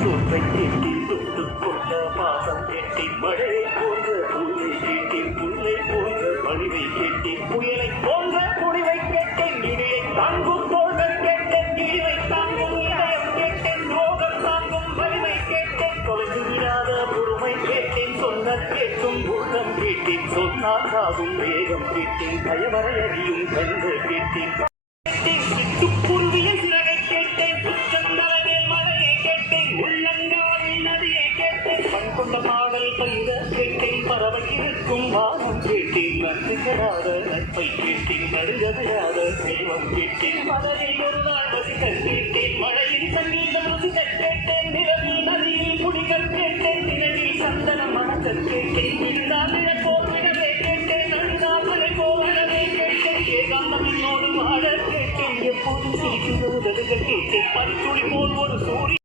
சோற்றை கேட்டேன் தொட்டு கொண்ட பாசம் கேட்டேன் மழையை போன்ற புல்லை கேட்டேன் புல்லை போன்ற மழிவை கேட்டேன் புயலை போன்ற முடிவை கேட்டேன் இடியை தாங்கும் தோள்கள் கேட்டேன் இடிவை தாங்கும் இதயம் கேட்டேன் ரோகம் தாங்கும் வலிமை கேட்டேன் தொலைந்து விடாத பொறுமை கேட்டேன் சொன்ன கேட்கும் உள்ளம் கேட்டேன் சொன்னால் சாகும் வேகம் கேட்டேன் பயவரையறியும் கண்கள் கேட்டேன் சிட்டுக்குருவியின் சிறகை கேட்டேன் புத்தந்தரவேல் மழையை கேட்டேன் உள்ளங்காலில் நதியை கேட்டேன் பண் கொண்ட பாடல் பயிர கேட்டேன் பறவை இருக்கும் வானம் கேட்டேன் நன்றி கெடாத நட்பை கேட்டேன் நடுகதையாத செல்வம் கேட்டேன் மலையில் ஒரு நாள் வசிக்க கேட்டேன் மழையில் சங்கீதம் ருசிக்க கேட்டேன் நிலவில் நதியில் குடிகள் கேட்டேன் நிலவில் சந்தனம் மணக்க கேட்டேன் விழுந்தால் இழப்போர் விடவே கேட்டேன் அழுதால் மழை போலவே கேட்டேன் ஏகாந்தம் என்னோடு வாழ கேட்டேன் எப்போதும் சிரிக்கிறது கேட்டேன் பனித்துளி போல் ஒரு சூரிய